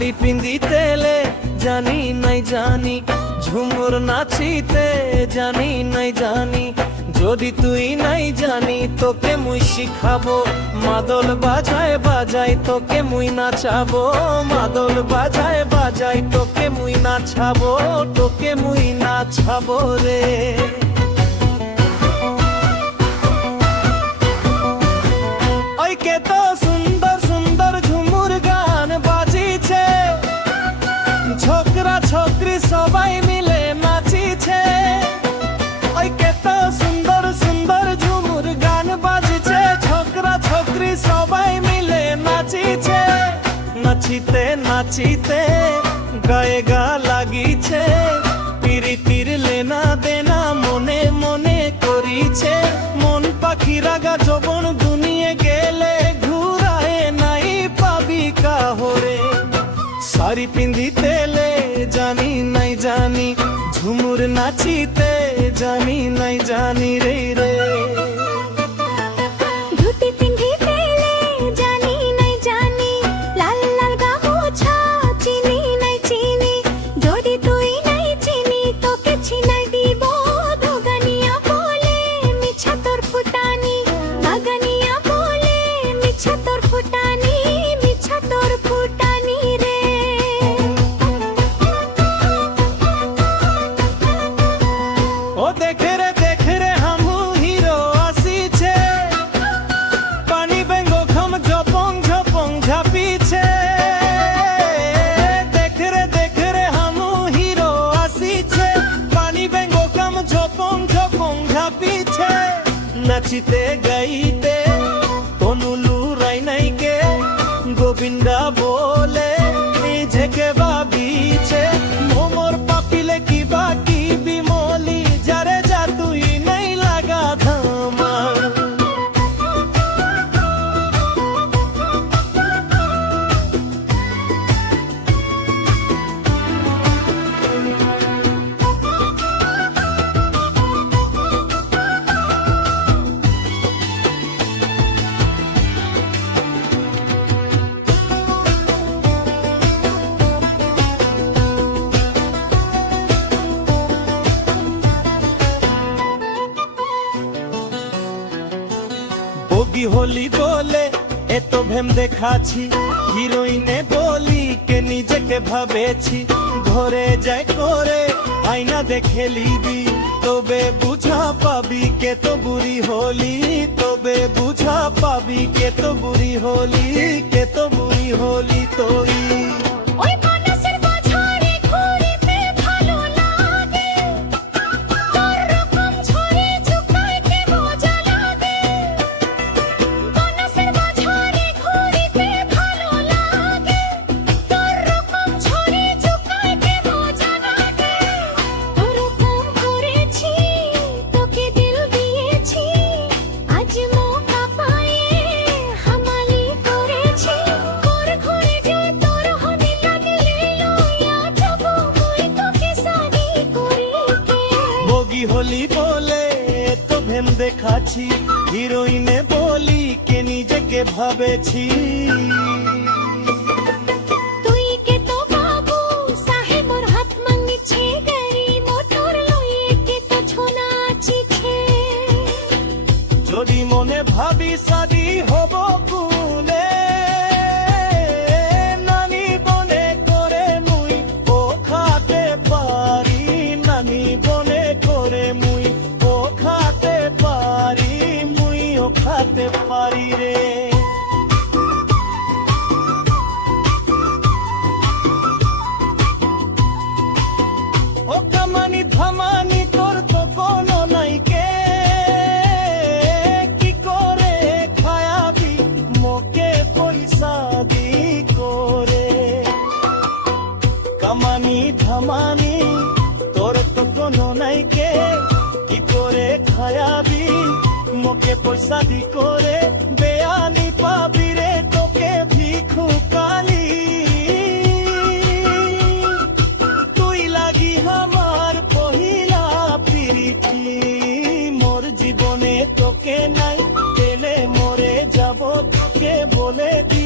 শাড়ি পিন্ধিতেলে জানি নাই জানি, ঝুমুর নাচিতে জানি নাই জানি। যদি তুই নাই জানি তোকে মুই শিখাবো, মাদল বাজায় বাজাই তোকে মুই নাচাবো, মাদল বাজায় বাজাই তোকে মুই নাচাবো, তোকে মুই নাচাবো রে। ওই কে তো সুন্দর সুন্দর ঝুমুর গান বাজিছে, ছোকরা ছোকরি সবাই মিলে নাচিছে। ওই কে তো সুন্দর সুন্দর ঝুমুর গান বাজিছে, ছোকরা ছোকরি সবাই মিলে নাচিছে। নাচিতে নাচিতে গায়ে গা লাগিছে, পিরিতির লেনা দেনা মনে মনে করিছে। মন পাখি রাগা যবন দুনিয়ে গেলে ঘুরায় নাই পাবি কাহরে। শাড়ি পিন্ধিতেলে জানি নাই জানি, ঝুমুর নাচিতে জানি নাই জানি রে রে। ধুতি পিন্ধিতেলে জানি নাই জানি, লাল লাল গামোছা চিনি নাই চিনি। যদি তুই নাই চিনি তোকে ছিনাই দিব, দোগানিয়া বলে মিছা তোর ফুটানি, বাগানিয়া বলে মিছা তোর ফুটানি, মিছা তোর ফুটানি রে। ও দেখে রে হামু হিরো আসিছে, পানি বেঙ্গ খম ঝপং ঝপং ঝাপিছে। দেখে রে হামু হিরো আসিছে, পানি বেঙ্গ খম ঝপং ঝপং ঝাপিছে। নাচিতে গাইতে তনুলু রাইনাইকে গোবিন্দা বলে নিজেকে ভাবিছে। মোমর পাপিলে কিবা কি বিমলি, যারে যা তুই নাই লাগা ধামা। বগি হলি বলে এত ভেম দেখাছি, হিরোইনে বলি কে নিজেকে ভাবেছি। ঘরে যাই করে আয়না দেখে লিবি, তবে বুঝা পাবি কে তো বুড়ি হলি, তবে বুঝা পাবি কে তো বুড়ি হলি, কে তো বুড়ি হলি তুই। ওই বাতাসের বাছারে ঘুরিতে ভালো লাগে, তোর রকম ছড়ে ঝুঁকাইতে মজা লাগে। বাতাসের বাছারে ঘুরিতে ভালো লাগে, তোর রকম ছড়ে ঝুঁকাইতে মজা লাগে। তোর রকম করেছি, তোকে দিল দিয়েছি, আজ মৌকা পায়ে হামালি করেছি। তোর ঘরে যে তোর হনি লাগলে লইয়া যাব মুই তোকে শাদি করিতে। বগি হলি বলে তো ভেম দেখাছি, হিরোইনে বলি কে নিজেকে ভাবেছি। তুই কে তো বাবু সাহেবর হাত মাঙ্গিছে, গাড়ি মোটর লইয়ে কে তো ছোনা আছিছে। যদি মনে ভাবি শাদি হব কুলে, নানি বনে করে মুই ও খাতে পারি, নানি বনে করে মুই ও খাতে পারি, মুই ও খাতে পারি রে। ও কামানি ধামানি তোর তো কোনো নাই কে, কি করে খায়াবি মোকে পয়সা দি করে। কামানি ধামানি তোর তো কোনো নাই কে, কি করে খায়াবি মোকে পয়সা দি করে। বেয়ানি পাবি রে তোকে ভিখু কালি, তুই লাগি আমার পহিলা প্রীতি। মোর জীবনে তোকে নাই পেলে মরে যাব, তোকে বলে দি